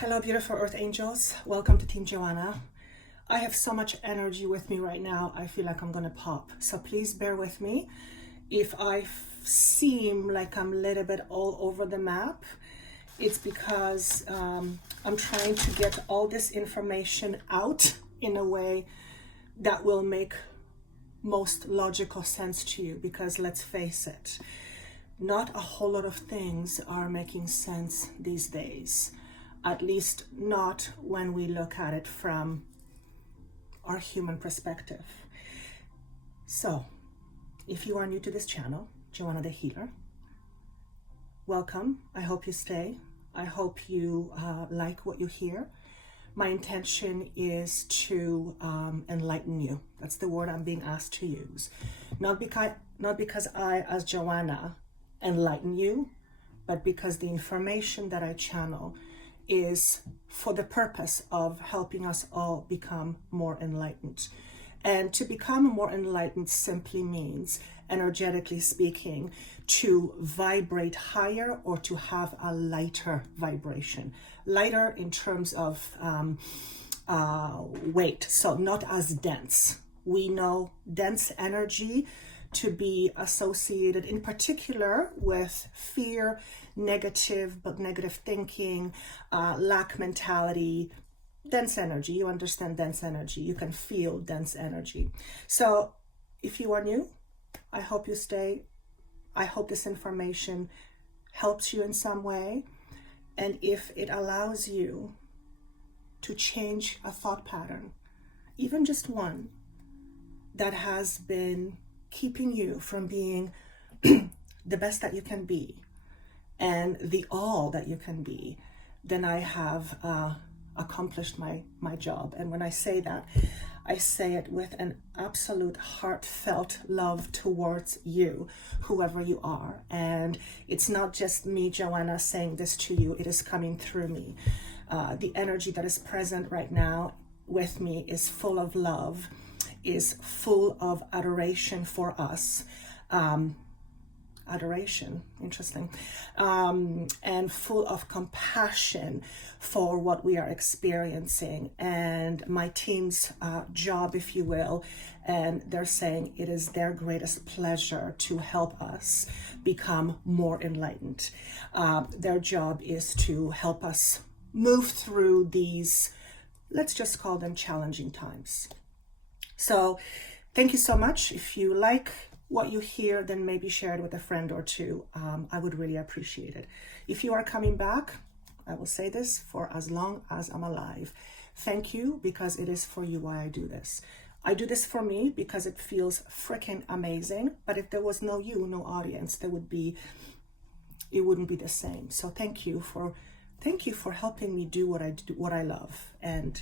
Hello, beautiful Earth Angels. Welcome to Team Joanna. I have so much energy with me right now. I feel like I'm going to pop. So please bear with me. If I seem like I'm a little bit all over the map, it's because I'm trying to get all this information out in a way that will make most logical sense to you. Because let's face it, not a whole lot of things are making sense these days. At least not when we look at it from our human perspective. So, if you are new to this channel, Joanna the Healer, welcome. I hope you stay. I hope you like what you hear. My intention is to enlighten you. That's the word I'm being asked to use. Not because I, as Joanna, enlighten you, but because the information that I channel is for the purpose of helping us all become more enlightened. And to become more enlightened simply means, energetically speaking, to vibrate higher or to have a lighter vibration. Lighter in terms of weight, so not as dense. We know dense energy to be associated in particular with fear, negative thinking, lack mentality, dense energy. You understand dense energy. You can feel dense energy. So if you are new, I hope you stay. I hope this information helps you in some way. And if it allows you to change a thought pattern, even just one, that has been keeping you from being the best that you can be and the all that you can be, then I have accomplished my job. And when I say that, I say it with an absolute heartfelt love towards you, whoever you are. And it's not just me, Joanna, saying this to you. It is coming through me. The energy that is present right now with me is full of love, is full of adoration for us. Adoration, interesting. And full of compassion for what we are experiencing. And my team's job, if you will, and they're saying it is their greatest pleasure to help us become more enlightened. Their job is to help us move through these, let's just call them challenging times. So thank you so much. If you like what you hear, then maybe share it with a friend or two. I would really appreciate it. If you are coming back, I will say this for as long as I'm alive. Thank you, because it is for you why I do this. I do this for me because it feels freaking amazing. But if there was no you, no audience, it wouldn't be the same. So thank you for helping me do what I do, what I love. And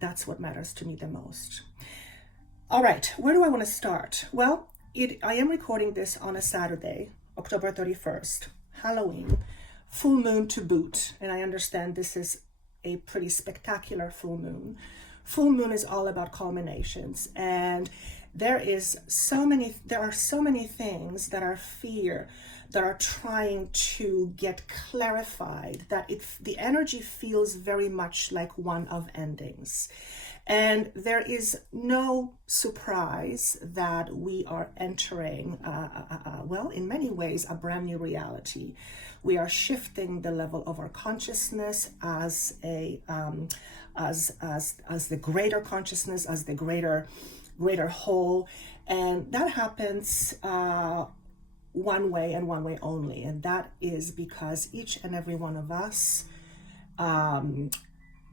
that's what matters to me the most. All right, where do I want to start? Well, I am recording this on a Saturday, October 31st, Halloween, full moon to boot. And I understand this is a pretty spectacular full moon. Full moon is all about culminations. And there are so many things that are fear, that are trying to get clarified, that the energy feels very much like one of endings. And there is no surprise that we are entering, well, in many ways, a brand new reality. We are shifting the level of our consciousness as the greater consciousness, as the greater whole, and that happens one way and one way only, and that is because each and every one of us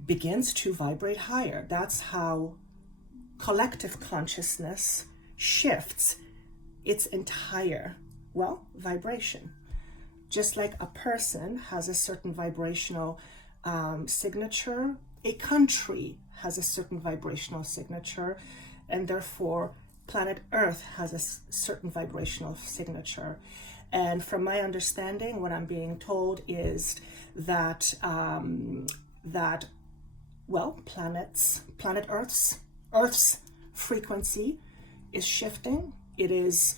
begins to vibrate higher. That's how collective consciousness shifts its entire, vibration. Just like a person has a certain vibrational signature, a country has a certain vibrational signature, and therefore planet Earth has a certain vibrational signature. And from my understanding, what I'm being told is that planet Earth's frequency is shifting. It is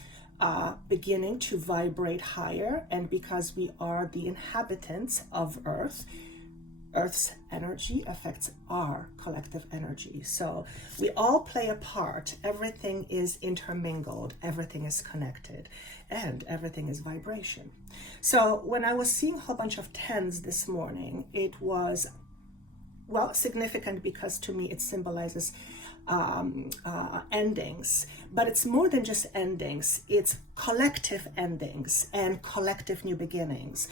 beginning to vibrate higher, and because we are the inhabitants of Earth, Earth's energy affects our collective energy. So we all play a part. Everything is intermingled, everything is connected, and everything is vibration. So when I was seeing a whole bunch of 10s this morning, it was, well, significant because to me it symbolizes endings, but it's more than just endings. It's collective endings and collective new beginnings.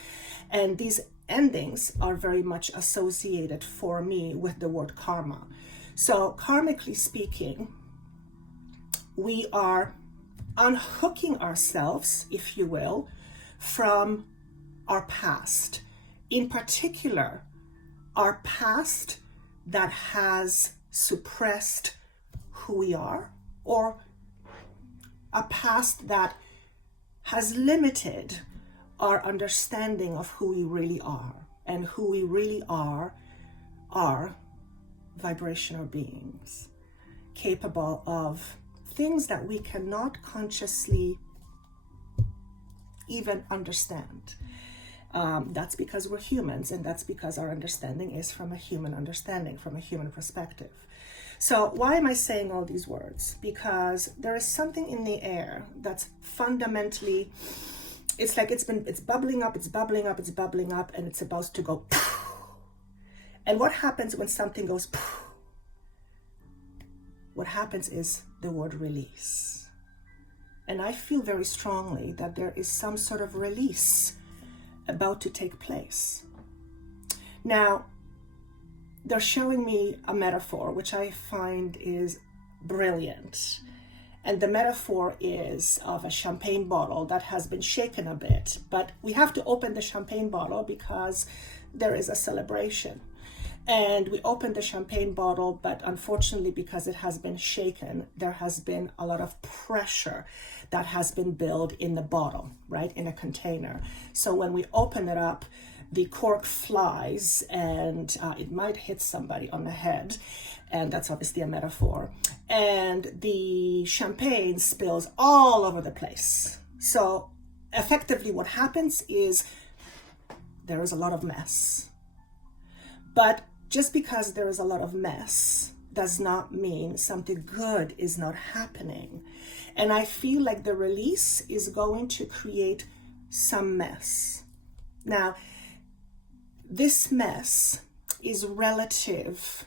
And these endings are very much associated for me with the word karma. So karmically speaking, we are unhooking ourselves, if you will, from our past. In particular, our past that has suppressed who we are, or a past that has limited our understanding of who we really are. And who we really are vibrational beings, capable of things that we cannot consciously even understand. That's because we're humans, and that's because our understanding is from a human understanding, from a human perspective. So why am I saying all these words? Because there is something in the air that's fundamentally, it's like it's bubbling up, and it's about to go. And what happens when something goes? What happens is the word release. And I feel very strongly that there is some sort of release about to take place. Now, they're showing me a metaphor, which I find is brilliant. And the metaphor is of a champagne bottle that has been shaken a bit, but we have to open the champagne bottle because there is a celebration. And we open the champagne bottle, but unfortunately, because it has been shaken, there has been a lot of pressure that has been built in the bottle, right, in a container. So when we open it up, the cork flies and it might hit somebody on the head. And that's obviously a metaphor. And the champagne spills all over the place. So effectively what happens is there is a lot of mess. But just because there is a lot of mess does not mean something good is not happening. And I feel like the release is going to create some mess. Now, this mess is relative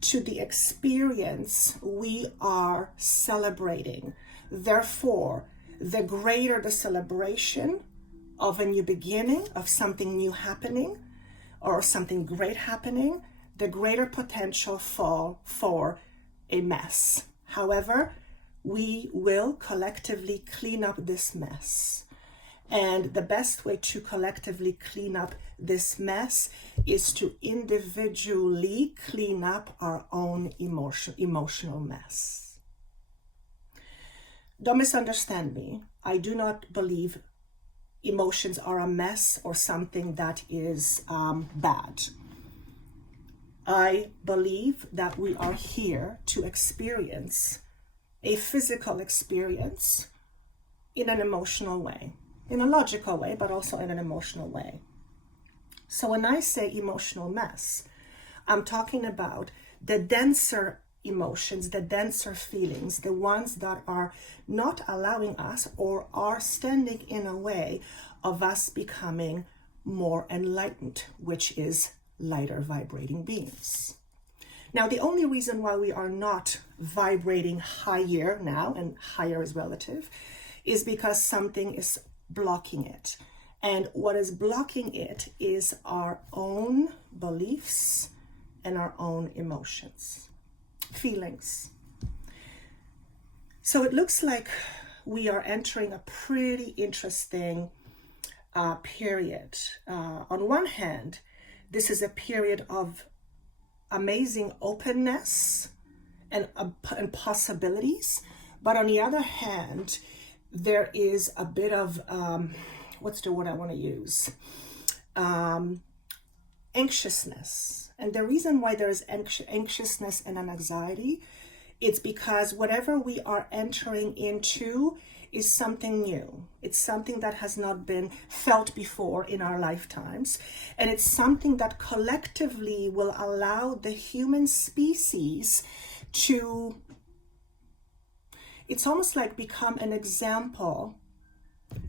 to the experience we are celebrating. Therefore, the greater the celebration of a new beginning, of something new happening, or something great happening, the greater potential for a mess. However, we will collectively clean up this mess. And the best way to collectively clean up this mess is to individually clean up our own emotional mess. Don't misunderstand me. I do not believe emotions are a mess or something that is bad. I believe that we are here to experience a physical experience in an emotional way. In a logical way, but also in an emotional way. So when I say emotional mess, I'm talking about the denser emotions, the denser feelings, the ones that are not allowing us or are standing in a way of us becoming more enlightened, which is lighter vibrating beings. Now, the only reason why we are not vibrating higher now, and higher is relative, is because something is blocking it. And what is blocking it is our own beliefs and our own emotions, feelings. So it looks like we are entering a pretty interesting period. On one hand, this is a period of amazing openness and possibilities. But on the other hand, there is a bit of, what's the word I want to use? Anxiousness. And the reason why there is anxiousness and an anxiety, it's because whatever we are entering into is something new. It's something that has not been felt before in our lifetimes. And it's something that collectively will allow the human species to, it's almost like become an example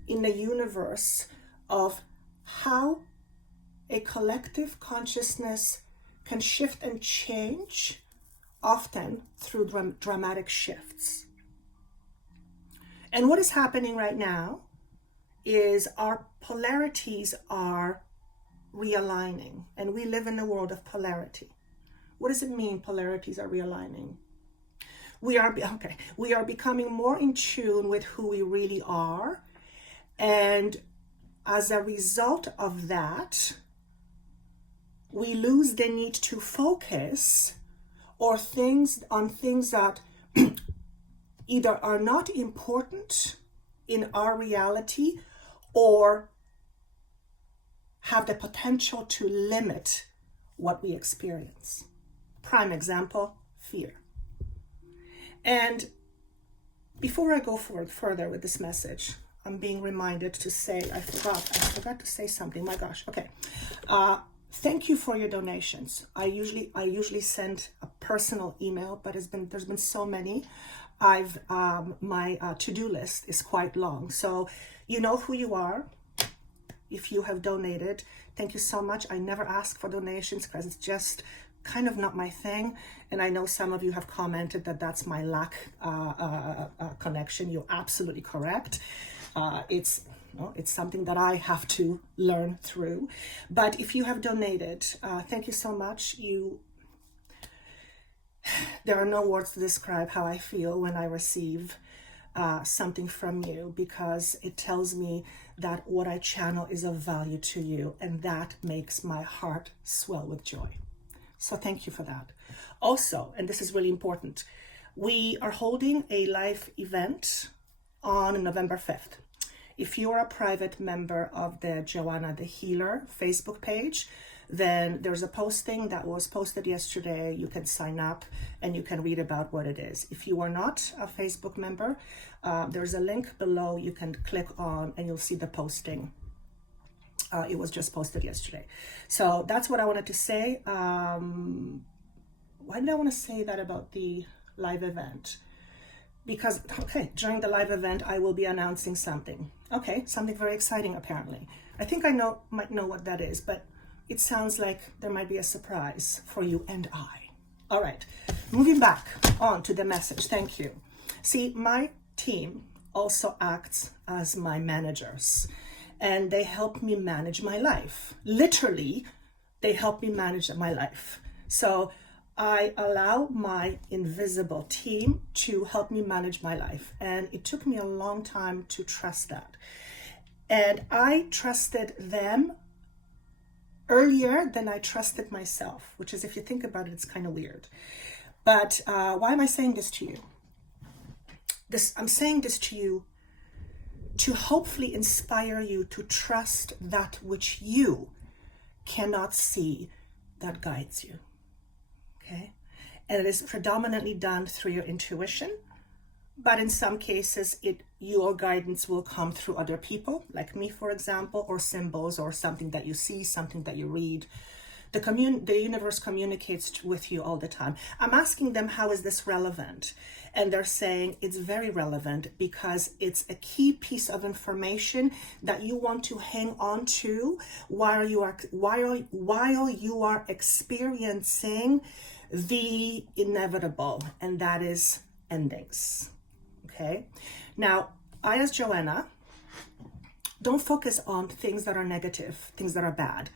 in the universe of how a collective consciousness can shift and change, often through dramatic shifts. And what is happening right now is our polarities are realigning, and we live in a world of polarity. What does it mean, polarities are realigning? We are becoming more in tune with who we really are, and as a result of that, we lose the need to focus on things that either are not important in our reality or have the potential to limit what we experience. Prime example, fear. And before I go further with this message, I'm being reminded to say, I forgot to say something, my gosh, okay. Thank you for your donations. I usually send a personal email, but there's been so many. My to-do list is quite long. So you know who you are. If you have donated, thank you so much. I never ask for donations because it's just kind of not my thing. And I know some of you have commented that that's my lack connection. You're absolutely correct. It's something that I have to learn through. But if you have donated, thank you so much. There are no words to describe how I feel when I receive something from you, because it tells me that what I channel is of value to you, and that makes my heart swell with joy. So thank you for that. Also, and this is really important, we are holding a live event on November 5th. If you are a private member of the Joanna the Healer Facebook page, then there's a posting that was posted yesterday. You can sign up and you can read about what it is. If you are not a Facebook member, there's a link below you can click on and you'll see the posting. It was just posted yesterday. So that's what I wanted to say. Why did I want to say that about the live event? Because, during the live event, I will be announcing something. Something very exciting, apparently. I think I might know what that is, but it sounds like there might be a surprise for you and I. All right, moving back on to the message. Thank you. See, my team also acts as my managers, and they help me manage my life. Literally, they help me manage my life. So I allow my invisible team to help me manage my life. And it took me a long time to trust that. And I trusted them earlier than I trusted myself, which is, if you think about it, it's kind of weird. But why am I saying this to you? I'm saying this to you to hopefully inspire you to trust that which you cannot see that guides you. Okay, and it is predominantly done through your intuition, but in some cases, your guidance will come through other people, like me, for example, or symbols, or something that you see, something that you read. The universe communicates with you all the time. I'm asking them, how is this relevant? And they're saying it's very relevant because it's a key piece of information that you want to hang on to while you are experiencing the inevitable, and that is endings. Okay, now I, as Joanna, don't focus on things that are negative, things that are bad.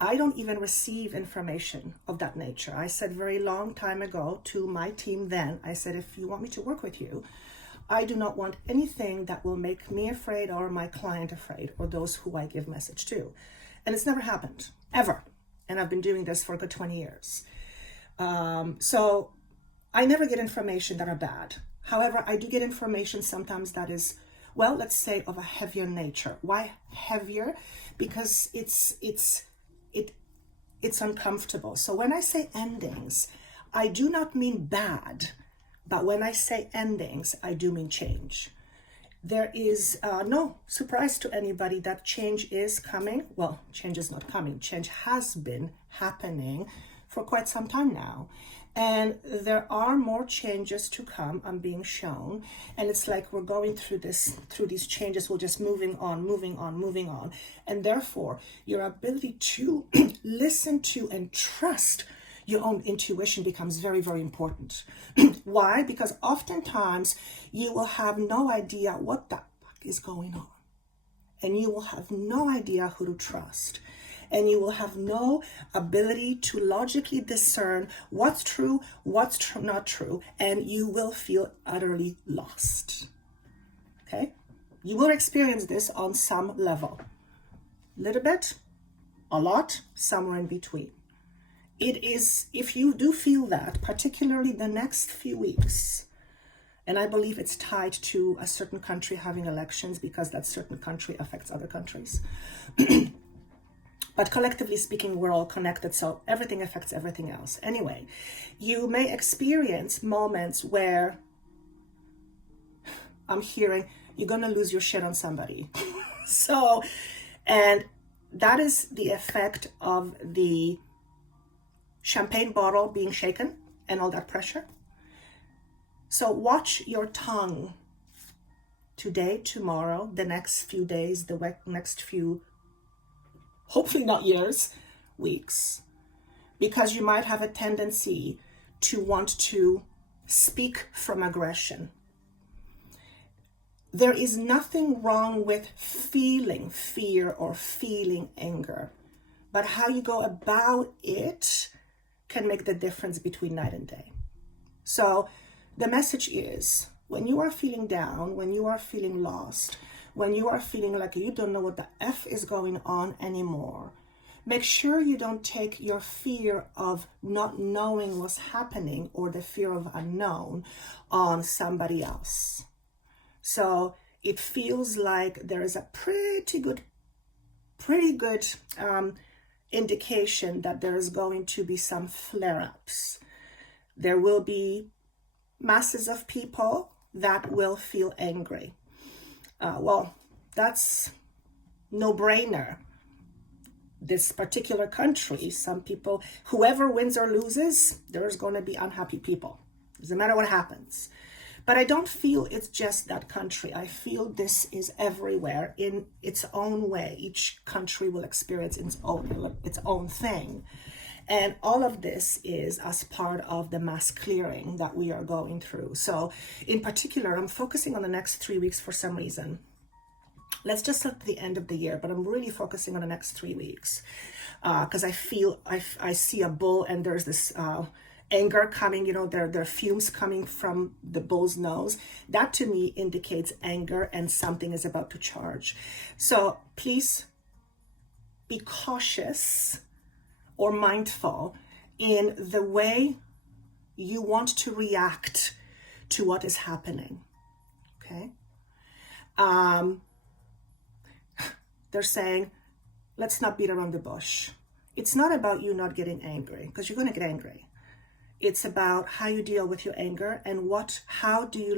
I don't even receive information of that nature. I said very long time ago to my team then, I said, if you want me to work with you, I do not want anything that will make me afraid or my client afraid or those who I give message to. And it's never happened, ever. And I've been doing this for a good 20 years. So I never get information that are bad. However, I do get information sometimes that is, well, let's say of a heavier nature. Why heavier? Because it's uncomfortable. So when I say endings, I do not mean bad, but when I say endings, I do mean change. there is no surprise to anybody that change is coming. Well, change is not coming. Change has been happening for quite some time now. And there are more changes to come. I'm being shown. And it's like we're going through these changes. We're just moving on. And therefore, your ability to listen to and trust your own intuition becomes very, very important. Why? Because oftentimes you will have no idea what the fuck is going on. And you will have no idea who to trust. And you will have no ability to logically discern what's true, what's not true, and you will feel utterly lost. Okay? You will experience this on some level. Little bit, a lot, somewhere in between. It is, if you do feel that, particularly the next few weeks, and I believe it's tied to a certain country having elections because that certain country affects other countries. But collectively speaking, we're all connected, so everything affects everything else. Anyway, you may experience moments where I'm hearing, you're going to lose your shit on somebody. And that is the effect of the champagne bottle being shaken and all that pressure. So watch your tongue today, tomorrow, the next few days, the next few, hopefully not years, weeks, because you might have a tendency to want to speak from aggression. There is nothing wrong with feeling fear or feeling anger, but how you go about it can make the difference between night and day. So the message is, when you are feeling down, when you are feeling lost, when you are feeling like you don't know what the F is going on anymore, make sure you don't take your fear of not knowing what's happening or the fear of unknown on somebody else. So it feels like there is a pretty good indication that there is going to be some flare-ups. There will be masses of people that will feel angry. Well, that's no-brainer. This particular country, some people, whoever wins or loses, there's going to be unhappy people. Doesn't matter what happens. But I don't feel it's just that country. I feel this is everywhere in its own way. Each country will experience its own thing. And all of this is as part of the mass clearing that we are going through. So in particular, I'm focusing on the next 3 weeks for some reason. Let's just look at the end of the year, but I'm really focusing on the next 3 weeks because I see a bull and there's this anger coming, there are fumes coming from the bull's nose. That to me indicates anger and something is about to charge. So please be cautious or mindful in the way you want to react to what is happening. Okay? They're saying, let's not beat around the bush. It's not about you not getting angry, because you're going to get angry. It's about how you deal with your anger and how do you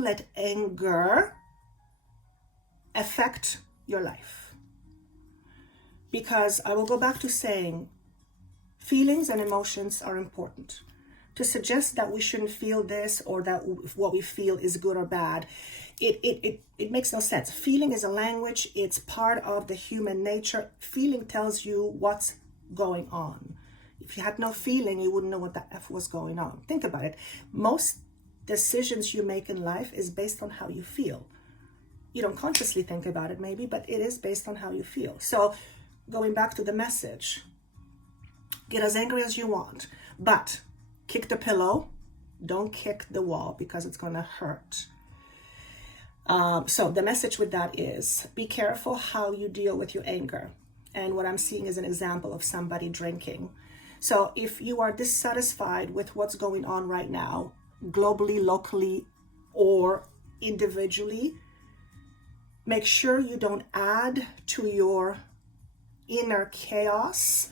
let anger affect your life? Because I will go back to saying feelings and emotions are important. To suggest that we shouldn't feel this or that what we feel is good or bad, it makes no sense. Feeling is a language. It's part of the human nature. Feeling tells you what's going on. If you had no feeling, you wouldn't know what the F was going on. Think about it. Most decisions you make in life is based on how you feel. You don't consciously think about it maybe, but it is based on how you feel. So going back to the message, get as angry as you want, but kick the pillow, don't kick the wall because it's going to hurt. So the message with that is be careful how you deal with your anger. And what I'm seeing is an example of somebody drinking. So if you are dissatisfied with what's going on right now, globally, locally, or individually, make sure you don't add to your inner chaos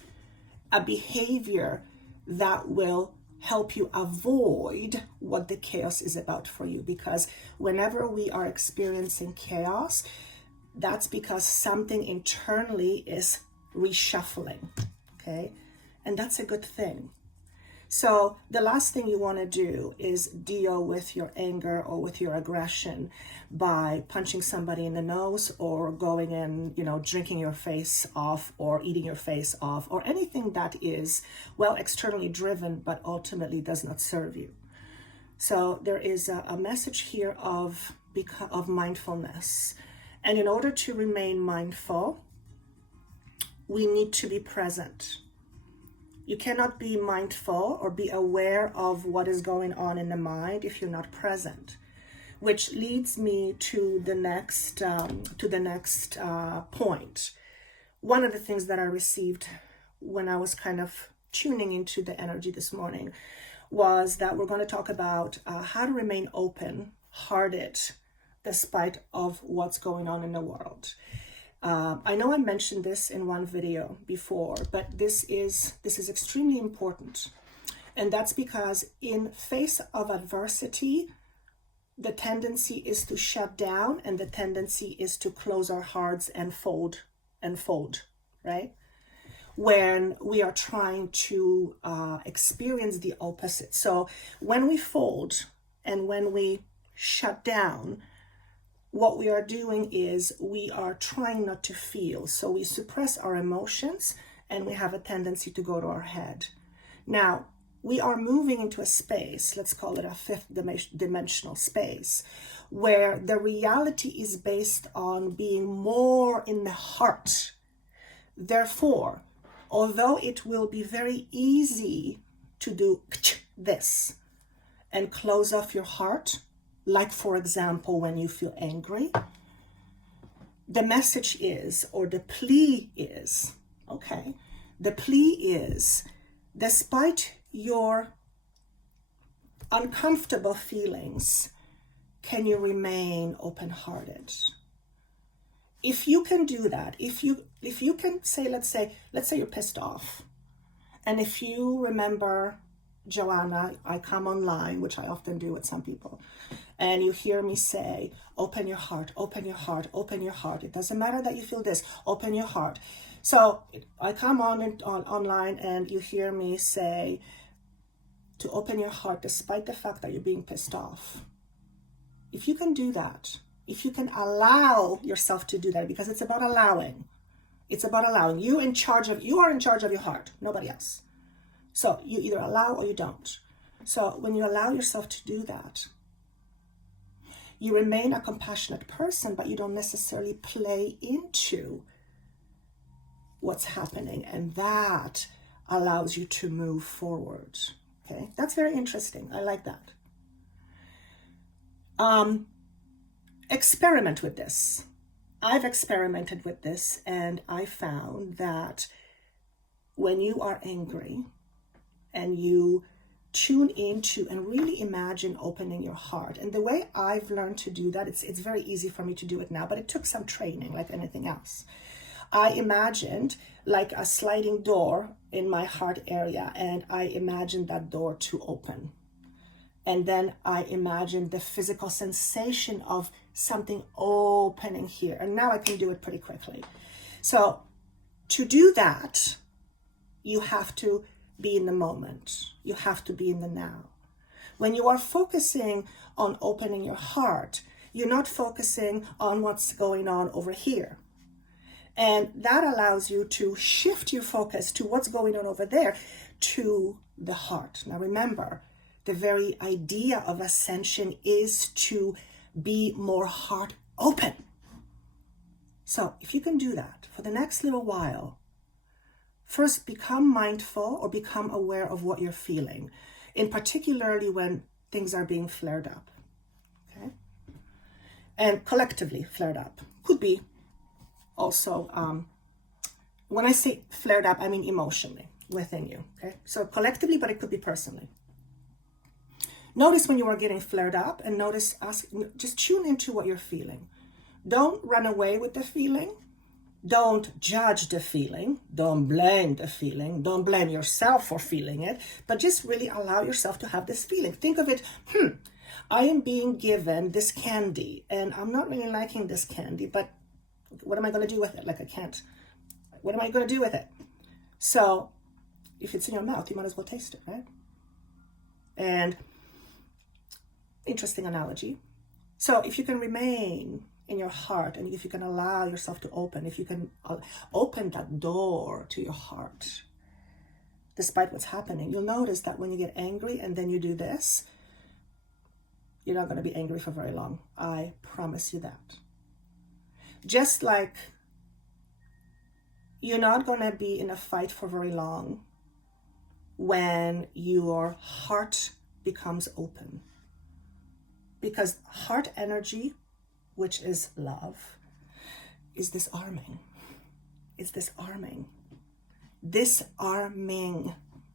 a behavior that will help you avoid what the chaos is about for you. Because whenever we are experiencing chaos, that's because something internally is reshuffling, okay? And that's a good thing. So the last thing you want to do is deal with your anger or with your aggression by punching somebody in the nose or going and, drinking your face off or eating your face off or anything that is, well, externally driven, but ultimately does not serve you. So there is a message here of mindfulness. And in order to remain mindful, we need to be present. You cannot be mindful or be aware of what is going on in the mind if you're not present, which leads me to the next point. One of the things that I received when I was kind of tuning into the energy this morning was that we're going to talk about how to remain open-hearted despite of what's going on in the world. I know I mentioned this in one video before, but this is extremely important. And that's because in face of adversity, the tendency is to shut down and the tendency is to close our hearts and fold, right? When we are trying to experience the opposite. So when we fold and when we shut down, what we are doing is we are trying not to feel. So we suppress our emotions and we have a tendency to go to our head. Now, we are moving into a space, let's call it a fifth dimensional space, where the reality is based on being more in the heart. Therefore, although it will be very easy to do this and close off your heart, like, for example, when you feel angry, the message is, or the plea is, okay, the plea is, despite your uncomfortable feelings, can you remain open-hearted? If you can do that, if you can say, let's say you're pissed off, and if you remember Joanna, I come online, which I often do with some people, and you hear me say, open your heart, open your heart, open your heart. It doesn't matter that you feel this, open your heart. So I come online and you hear me say to open your heart despite the fact that you're being pissed off. If you can do that, if you can allow yourself to do that, because it's about allowing. It's about allowing. You are in charge of your heart, nobody else. So you either allow or you don't. So when you allow yourself to do that, you remain a compassionate person, but you don't necessarily play into what's happening. And that allows you to move forward. Okay, that's very interesting. I like that. Experiment with this. I've experimented with this and I found that when you are angry and you tune into and really imagine opening your heart. And the way I've learned to do that, it's very easy for me to do it now, but it took some training like anything else. I imagined like a sliding door in my heart area, and I imagined that door to open. And then I imagined the physical sensation of something opening here. And now I can do it pretty quickly. So to do that, you have to be in the moment. You have to be in the now. When you are focusing on opening your heart, you're not focusing on what's going on over here. And that allows you to shift your focus to what's going on over there, to the heart. Now remember, the very idea of ascension is to be more heart open. So if you can do that for the next little while, first become mindful or become aware of what you're feeling, in particularly when things are being flared up, okay? And collectively flared up. Could be also, when I say flared up, I mean emotionally within you, okay? So collectively, but it could be personally. Notice when you are getting flared up and just tune into what you're feeling. Don't run away with the feeling, Don't judge the feeling. Don't blame the feeling. Don't blame yourself for feeling it, but just really allow yourself to have this feeling. Think of it, I am being given this candy and I'm not really liking this candy, but what am I going to do with it? Like, I can't. What am I going to do with it? So if it's in your mouth, you might as well taste it, right? And interesting analogy. So if you can remain in your heart, and if you can allow yourself to open, if you can open that door to your heart, despite what's happening, you'll notice that when you get angry and then you do this, you're not going to be angry for very long. I promise you that. Just like you're not going to be in a fight for very long when your heart becomes open. Because heart energy, which is love, is disarming. It's disarming. Disarming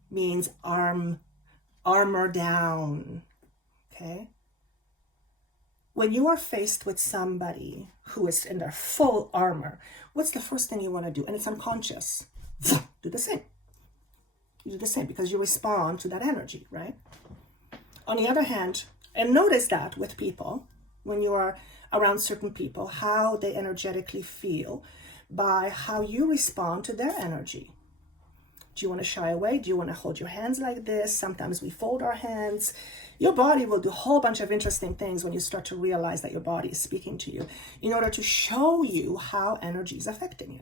means armor down, okay? When you are faced with somebody who is in their full armor, what's the first thing you want to do? And it's unconscious. Do the same. You do the same because you respond to that energy, right? On the other hand, and notice that with people, when you are around certain people, how they energetically feel by how you respond to their energy. Do you want to shy away? Do you want to hold your hands like this? Sometimes we fold our hands. Your body will do a whole bunch of interesting things when you start to realize that your body is speaking to you in order to show you how energy is affecting you.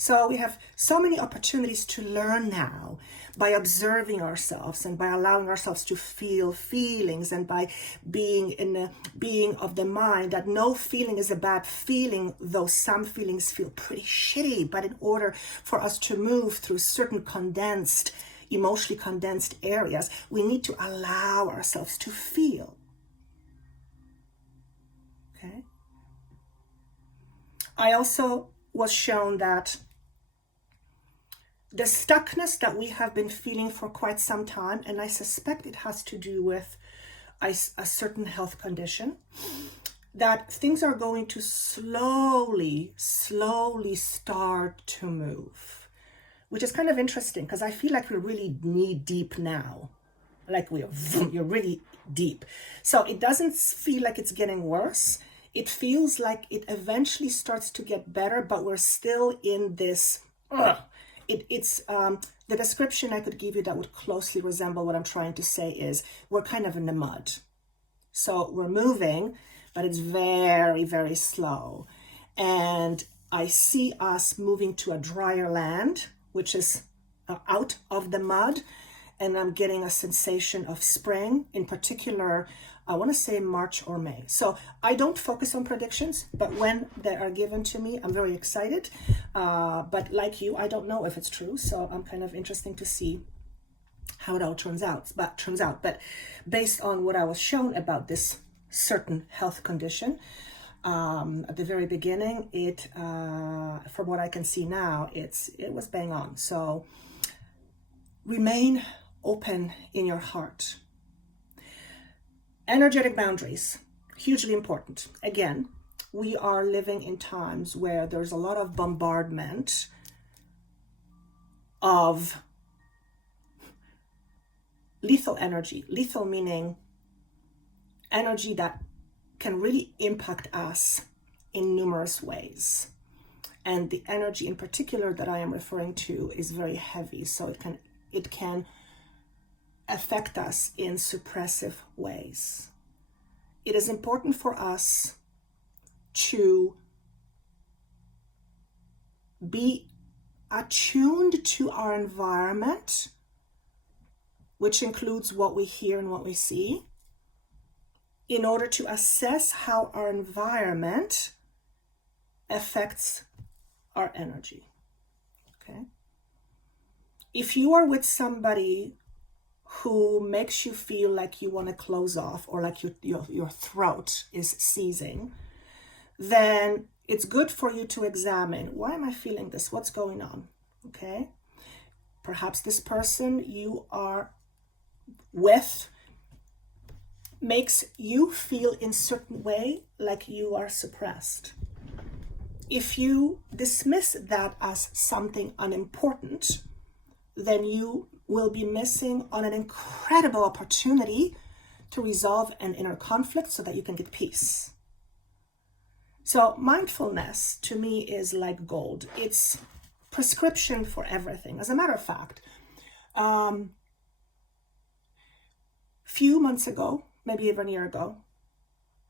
So we have so many opportunities to learn now by observing ourselves and by allowing ourselves to feel feelings, and by being in the being of the mind that no feeling is a bad feeling, though some feelings feel pretty shitty. But in order for us to move through certain emotionally condensed areas, we need to allow ourselves to feel. Okay? I also was shown that the stuckness that we have been feeling for quite some time, and I suspect it has to do with a certain health condition, that things are going to slowly start to move, which is kind of interesting because I feel like we're really knee deep now. Like you're really deep. So it doesn't feel like it's getting worse. It feels like it eventually starts to get better, but we're still in this, it's the description I could give you that would closely resemble what I'm trying to say is we're kind of in the mud. So we're moving, but it's very, very slow. And I see us moving to a drier land, which is out of the mud. And I'm getting a sensation of spring, in particular, I want to say March or May. So I don't focus on predictions, but when they are given to me, I'm very excited. But like you, I don't know if it's true. So I'm kind of interested to see how it all turns out. But based on what I was shown about this certain health condition, at the very beginning, from what I can see now, it was bang on. So remain open in your heart. Energetic boundaries, hugely important. Again, we are living in times where there's a lot of bombardment of lethal energy. Lethal meaning energy that can really impact us in numerous ways. And the energy in particular that I am referring to is very heavy, so it can affect us in suppressive ways. It is important for us to be attuned to our environment, which includes what we hear and what we see, in order to assess how our environment affects our energy. Okay? If you are with somebody who makes you feel like you want to close off or like your throat is seizing, then it's good for you to examine, why am I feeling this? What's going on? Okay? Perhaps this person you are with makes you feel in certain way like you are suppressed. if you dismiss that as something unimportant, then you will be missing on an incredible opportunity to resolve an inner conflict so that you can get peace. So mindfulness to me is like gold. It's prescription for everything. As a matter of fact, few months ago, maybe even a year ago,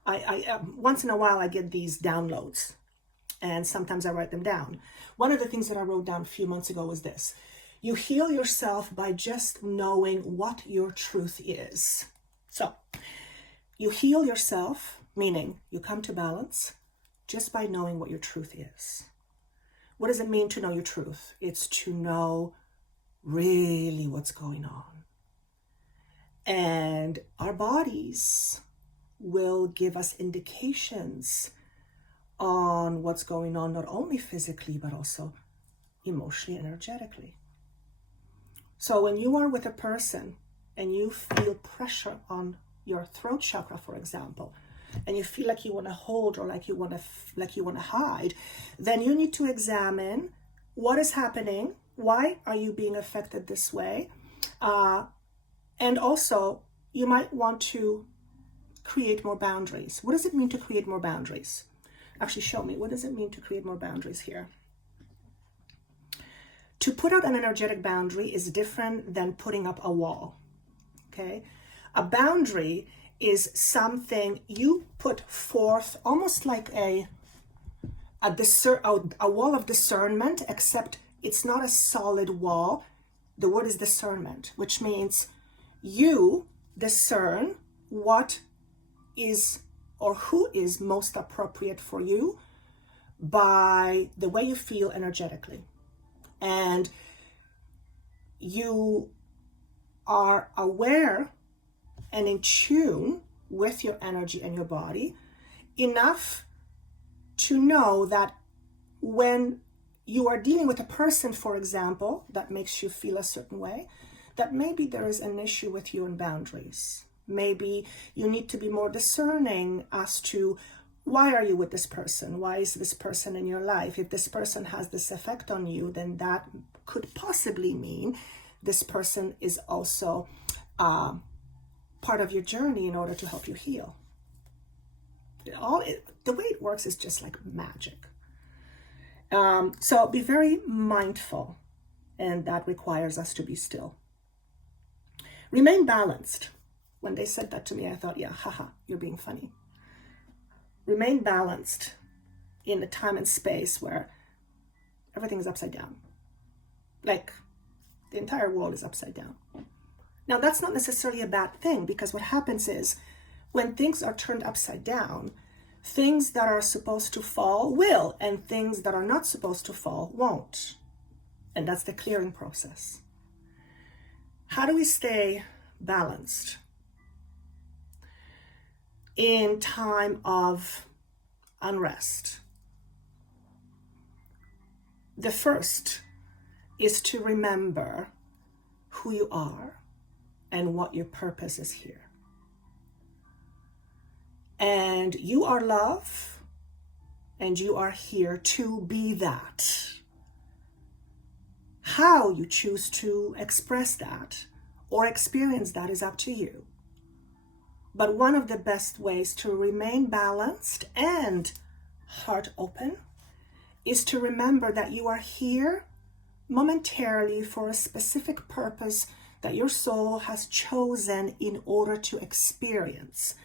I once in a while I get these downloads, and sometimes I write them down. One of the things that I wrote down a few months ago was this: you heal yourself by just knowing what your truth is. So you heal yourself, meaning you come to balance, just by knowing what your truth is. What does it mean to know your truth? It's to know really what's going on. And our bodies will give us indications on what's going on, not only physically, but also emotionally, energetically. So when you are with a person and you feel pressure on your throat chakra, for example, and you feel like you want to hold or like you want to hide, then you need to examine what is happening. Why are you being affected this way? And also, you might want to create more boundaries. What does it mean to create more boundaries? Actually, show me. What does it mean to create more boundaries here? To put out an energetic boundary is different than putting up a wall. Okay? A boundary is something you put forth almost like a wall of discernment, except it's not a solid wall. The word is discernment, which means you discern what is or who is most appropriate for you by the way you feel energetically. And you are aware and in tune with your energy and your body enough to know that when you are dealing with a person, for example, that makes you feel a certain way, that maybe there is an issue with you and boundaries. Maybe you need to be more discerning as to why are you with this person? Why is this person in your life? If this person has this effect on you, then that could possibly mean this person is also part of your journey in order to help you heal. The way it works is just like magic. So be very mindful, and that requires us to be still. Remain balanced. When they said that to me, I thought, yeah, haha, you're being funny. Remain balanced in a time and space where everything is upside down. Like the entire world is upside down. Now, that's not necessarily a bad thing, because what happens is when things are turned upside down, things that are supposed to fall will, and things that are not supposed to fall won't. And that's the clearing process. How do we stay balanced in time of unrest? The first is to remember who you are and what your purpose is here. And you are love, and you are here to be that. How you choose to express that or experience that is up to you. But one of the best ways to remain balanced and heart open is to remember that you are here momentarily for a specific purpose that your soul has chosen in order to experience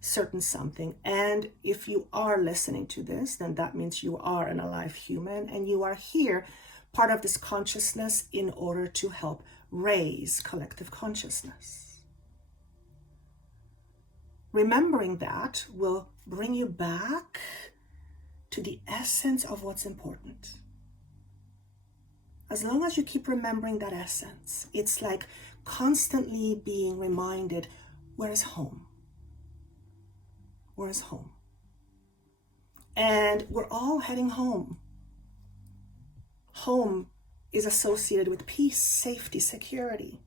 certain something. And if you are listening to this, then that means you are an alive human, and you are here part of this consciousness in order to help raise collective consciousness. Remembering that will bring you back to the essence of what's important. As long as you keep remembering that essence, it's like constantly being reminded, where is home? Where is home? And we're all heading home. Home is associated with peace, safety, security,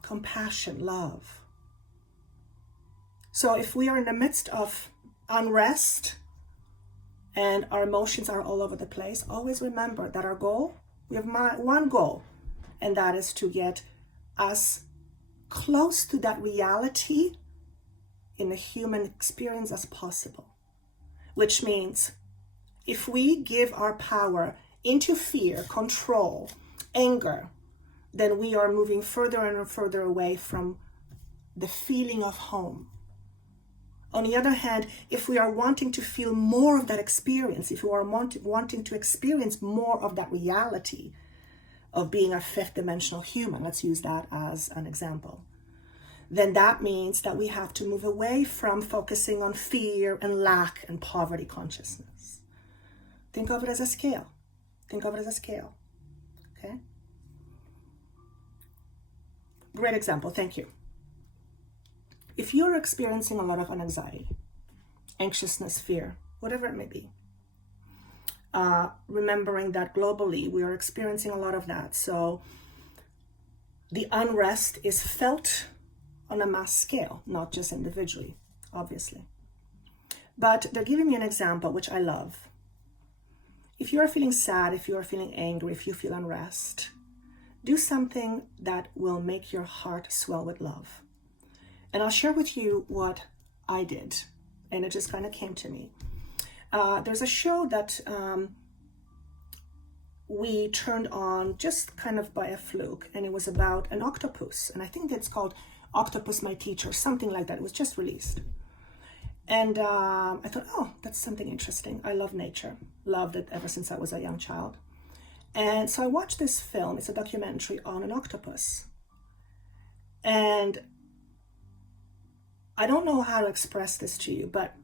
compassion, love. So if we are in the midst of unrest and our emotions are all over the place, always remember that our goal, we have one goal, and that is to get as close to that reality in the human experience as possible. Which means if we give our power into fear, control, anger, then we are moving further and further away from the feeling of home. On the other hand, if we are wanting to feel more of that experience, if you are wanting to experience more of that reality of being a fifth dimensional human, let's use that as an example, then that means that we have to move away from focusing on fear and lack and poverty consciousness. Think of it as a scale. Think of it as a scale. Okay? Great example. Thank you. If you're experiencing a lot of anxiety, anxiousness, fear, whatever it may be, remembering that globally we are experiencing a lot of that. So the unrest is felt on a mass scale, not just individually, obviously. But they're giving me an example, which I love. If you are feeling sad, if you are feeling angry, if you feel unrest, do something that will make your heart swell with love. And I'll share with you what I did, and it just kind of came to me. There's a show that we turned on just kind of by a fluke, and it was about an octopus, and I think it's called Octopus My Teacher, something like that. It was just released. And I thought, oh, that's something interesting. I love nature, loved it ever since I was a young child. And so I watched this film. It's a documentary on an octopus. And I don't know how to express this to you, but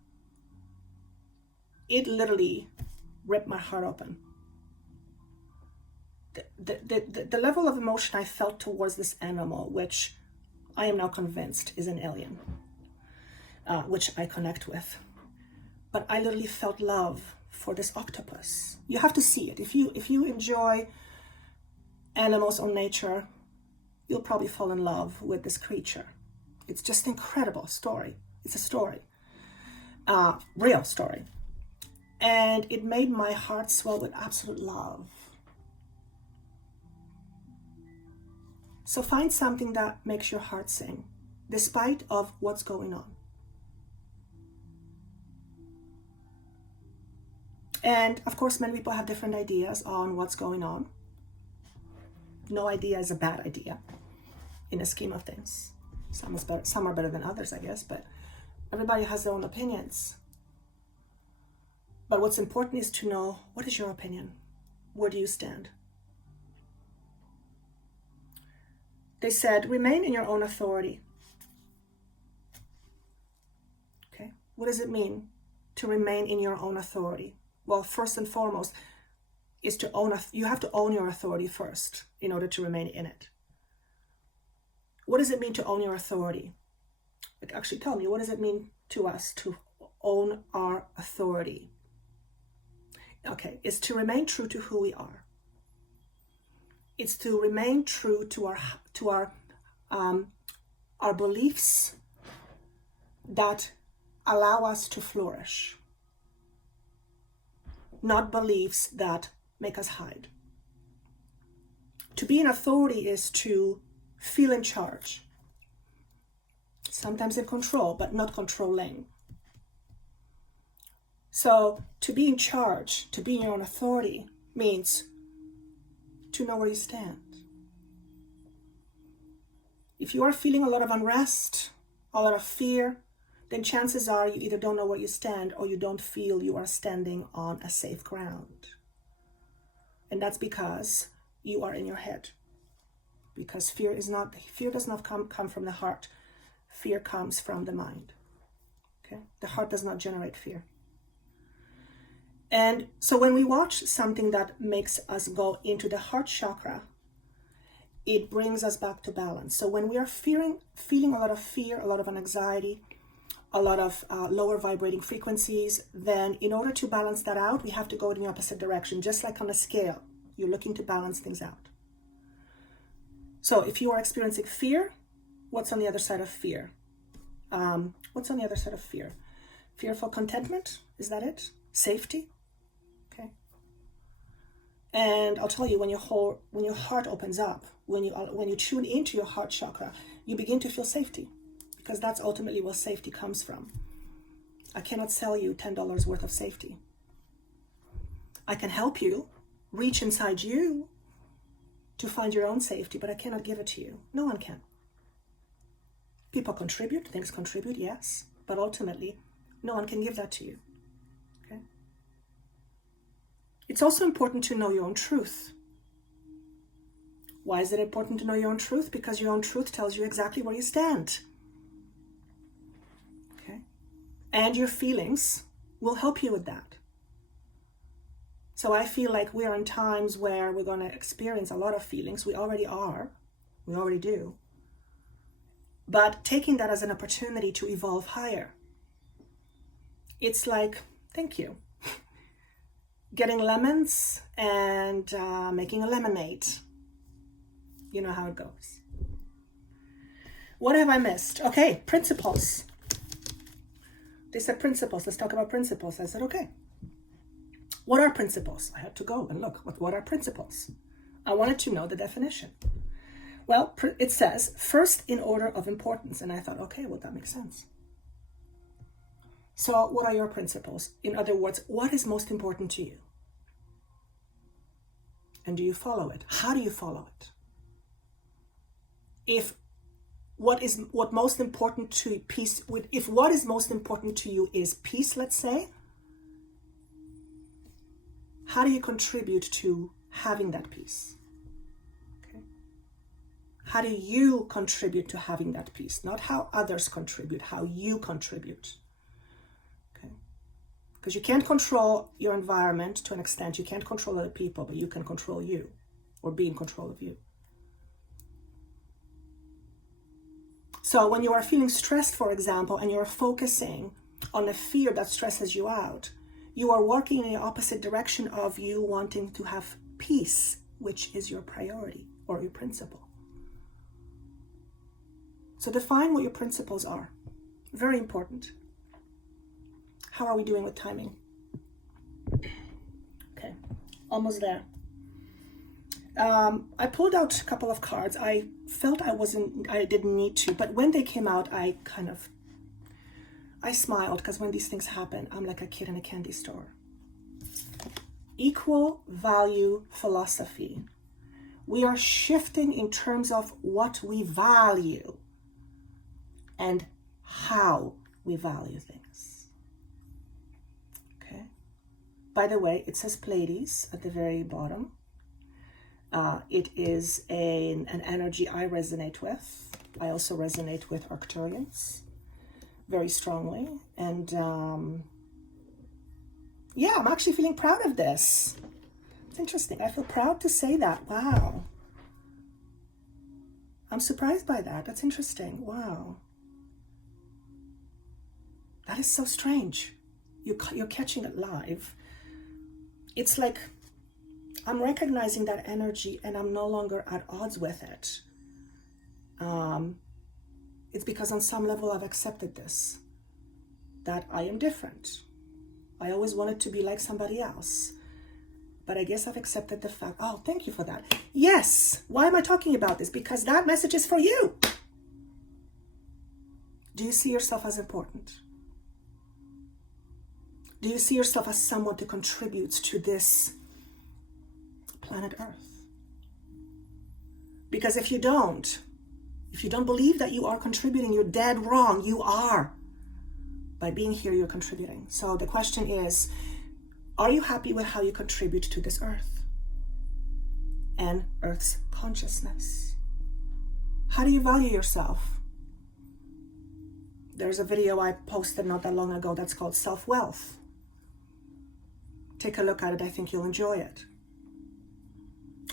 it literally ripped my heart open. The level of emotion I felt towards this animal, which I am now convinced is an alien, which I connect with. But I literally felt love for this octopus. You have to see it. If you enjoy animals or nature, you'll probably fall in love with this creature. It's just an incredible story. It's a story, real story. And it made my heart swell with absolute love. So find something that makes your heart sing, despite of what's going on. And of course, many people have different ideas on what's going on. No idea is a bad idea in the scheme of things. Some are better than others, I guess, but everybody has their own opinions. But what's important is to know, what is your opinion? Where do you stand? They said, remain in your own authority. Okay, what does it mean to remain in your own authority? Well, first and foremost, is to you have to own your authority first in order to remain in it. What does it mean to own your authority? Like, actually, tell me, what does it mean to us to own our authority? Okay, it's to remain true to who we are. It's to remain true to our beliefs that allow us to flourish, not beliefs that make us hide. To be in authority is to feel in charge, sometimes in control, but not controlling. So to be in charge, to be in your own authority, means to know where you stand. If you are feeling a lot of unrest, a lot of fear, then chances are you either don't know where you stand or you don't feel you are standing on a safe ground. And that's because you are in your head. Because fear does not come from the heart. Fear comes from the mind. Okay? The heart does not generate fear. And so when we watch something that makes us go into the heart chakra, it brings us back to balance. So when we are feeling a lot of fear, a lot of anxiety, a lot of lower vibrating frequencies, then in order to balance that out, we have to go in the opposite direction. Just like on a scale, you're looking to balance things out. So if you are experiencing fear, what's on the other side of fear? What's on the other side of fear? Fearful contentment, is that it? Safety? And I'll tell you, when your heart opens up, when you tune into your heart chakra, you begin to feel safety, because that's ultimately where safety comes from. I cannot sell you $10 worth of safety. I can help you reach inside you to find your own safety, but I cannot give it to you. No one can. People contribute, things contribute, yes, but ultimately, no one can give that to you. Okay? It's also important to know your own truth. Why is it important to know your own truth? Because your own truth tells you exactly where you stand. Okay? And your feelings will help you with that. So I feel like we are in times where we're going to experience a lot of feelings. We already are. We already do. But taking that as an opportunity to evolve higher. It's like, thank you. Getting lemons and making a lemonade. You know how it goes. What have I missed? Okay, principles. They said principles. Let's talk about principles. I said, okay. What are principles? I had to go and look. What are principles? I wanted to know the definition. Well, it says first in order of importance. And I thought, okay, well, that makes sense. So what are your principles? In other words, what is most important to you? And do you follow it? How do you follow it? If what is most important to you is peace, let's say, how do you contribute to having that peace? Okay. How do you contribute to having that peace? Not how others contribute, how you contribute. Okay. Because you can't control your environment to an extent. You can't control other people, but you can control you, or be in control of you. So when you are feeling stressed, for example, and you're focusing on a fear that stresses you out, you are working in the opposite direction of you wanting to have peace, which is your priority or your principle. So define what your principles are. Very important. How are we doing with timing? Okay, almost there. I pulled out a couple of cards. I felt I didn't need to, but when they came out, I smiled, because when these things happen, I'm like a kid in a candy store. Equal value philosophy. We are shifting in terms of what we value and how we value things. Okay. By the way, it says Pleiades at the very bottom. It is an energy I resonate with. I also resonate with Arcturians very strongly. And yeah, I'm actually feeling proud of this. It's interesting. I feel proud to say that. Wow. I'm surprised by that. That's interesting. Wow. That is so strange. You're catching it live. It's like I'm recognizing that energy and I'm no longer at odds with it. It's because on some level I've accepted this, that I am different. I always wanted to be like somebody else, but I guess I've accepted the fact. Oh, thank you for that. Yes. Why am I talking about this? Because that message is for you. Do you see yourself as important? Do you see yourself as someone to contribute to this planet Earth? Because if you don't believe that you are contributing, you're dead wrong. You are. By being here, you're contributing. So the question is, are you happy with how you contribute to this Earth and Earth's consciousness? How do you value yourself? There's a video I posted not that long ago that's called Self-Wealth. Take a look at it. I think you'll enjoy it.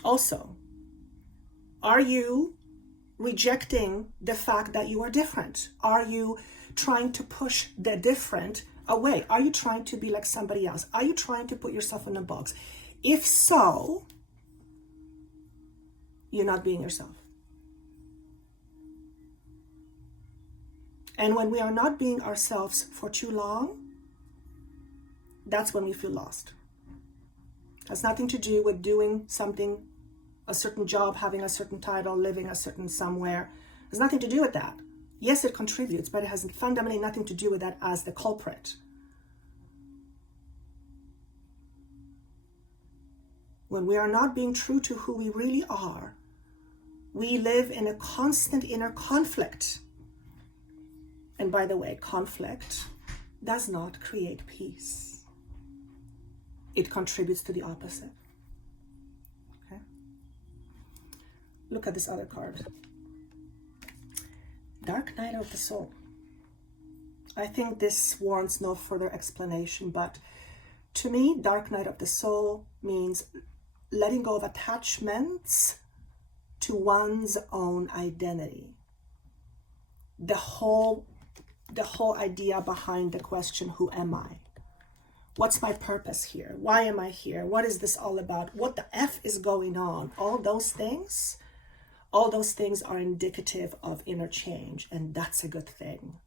Also, are you rejecting the fact that you are different? Are you trying to push the different away? Are you trying to be like somebody else? Are you trying to put yourself in a box? If so, you're not being yourself. And when we are not being ourselves for too long, that's when we feel lost. Has nothing to do with doing something, a certain job, having a certain title, living a certain somewhere. Has nothing to do with that. Yes, it contributes, but it has fundamentally nothing to do with that as the culprit. When we are not being true to who we really are, we live in a constant inner conflict. And by the way, conflict does not create peace. It contributes to the opposite. Okay? Look at this other card. Dark Night of the Soul. I think this warrants no further explanation, but to me, Dark Night of the Soul means letting go of attachments to one's own identity. The whole idea behind the question, who am I? What's my purpose here? Why am I here? What is this all about? What the F is going on? All those things are indicative of inner change, and that's a good thing.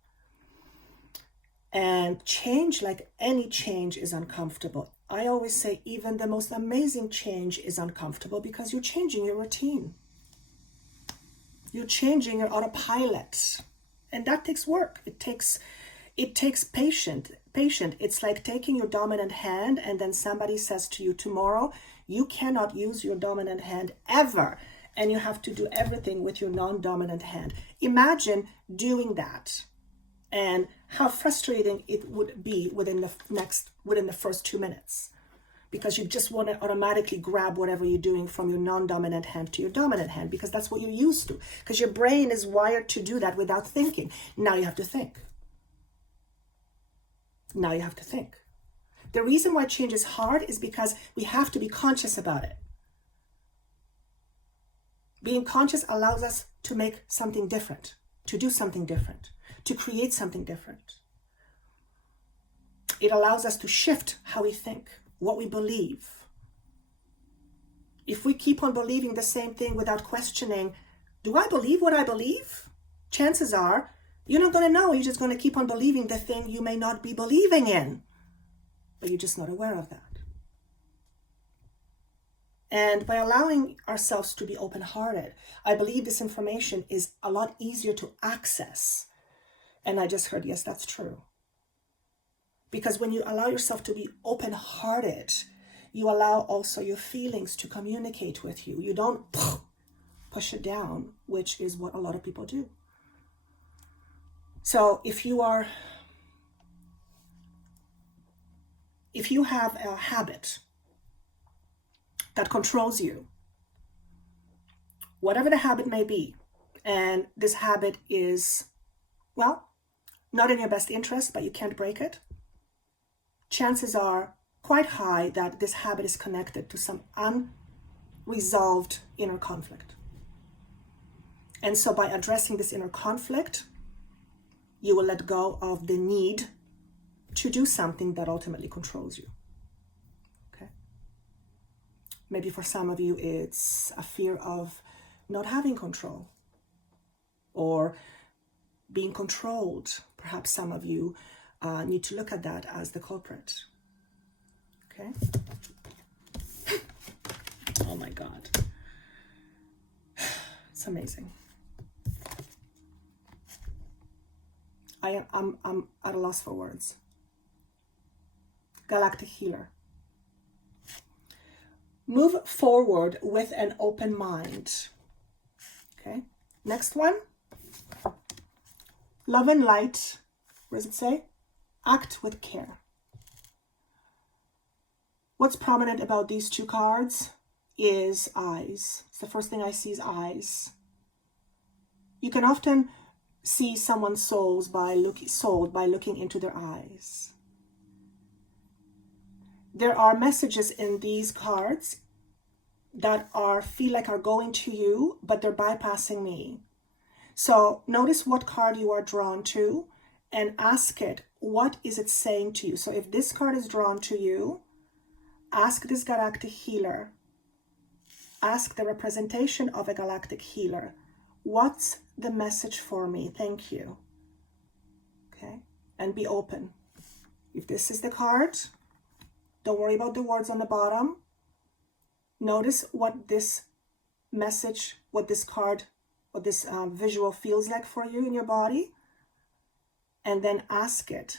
And change, like any change, is uncomfortable. I always say even the most amazing change is uncomfortable because you're changing your routine. You're changing your autopilot. And that takes work. It takes patience. It's like taking your dominant hand and then somebody says to you tomorrow, you cannot use your dominant hand ever. And you have to do everything with your non-dominant hand. Imagine doing that and how frustrating it would be within the first 2 minutes. Because you just want to automatically grab whatever you're doing from your non-dominant hand to your dominant hand, because that's what you're used to. Because your brain is wired to do that without thinking. Now you have to think. Now you have to think. The reason why change is hard is because we have to be conscious about it. Being conscious allows us to make something different, to do something different, to create something different. It allows us to shift how we think, what we believe. If we keep on believing the same thing without questioning, do I believe what I believe? Chances are you're not going to know. You're just going to keep on believing the thing you may not be believing in, but you're just not aware of that. And by allowing ourselves to be open-hearted, I believe this information is a lot easier to access. And I just heard, yes, that's true. Because when you allow yourself to be open-hearted, you allow also your feelings to communicate with you. You don't push it down, which is what a lot of people do. So if you have a habit that controls you, whatever the habit may be, and this habit is, well, not in your best interest, but you can't break it, chances are quite high that this habit is connected to some unresolved inner conflict. And so by addressing this inner conflict, you will let go of the need to do something that ultimately controls you. Okay? Maybe for some of you, it's a fear of not having control or being controlled. Perhaps some of you need to look at that as the culprit. Okay? Oh my God. It's amazing. I'm at a loss for words. Galactic Healer. Move forward with an open mind. Okay? Next one. Love and Light. What does it say? Act with care. What's prominent about these two cards is eyes. It's the first thing I see is eyes. You can often see someone's soul by looking into their eyes. There are messages in these cards that feel like are going to you, but they're bypassing me. So notice what card you are drawn to and ask it, what is it saying to you? So if this card is drawn to you, ask this galactic healer, ask the representation of a galactic healer, what's the message for me? Thank you. Okay, and be open. If this is the card, don't worry about the words on the bottom. Notice what this message, what this card, what this visual feels like for you in your body. And then ask it,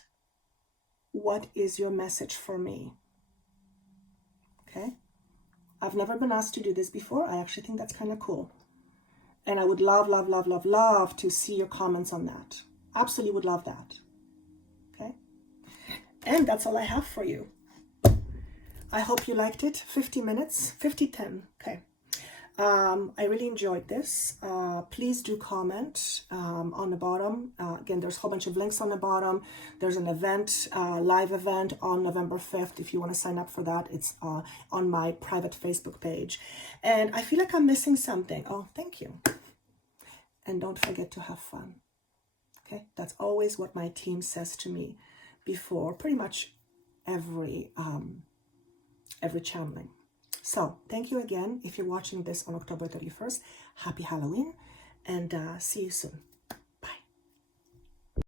what is your message for me? Okay? I've never been asked to do this before. I actually think that's kind of cool. And I would love, love, love, love, love to see your comments on that. Absolutely would love that. Okay? And that's all I have for you. I hope you liked it. 50 minutes, 50-10. Okay. I really enjoyed this. Please do comment on the bottom. Again, there's a whole bunch of links on the bottom. There's an event, live event on November 5th. If you want to sign up for that, it's on my private Facebook page. And I feel like I'm missing something. Oh, thank you. And don't forget to have fun. Okay, that's always what my team says to me before pretty much every channeling. So thank you again. If you're watching this on October 31st, happy Halloween, and see you soon.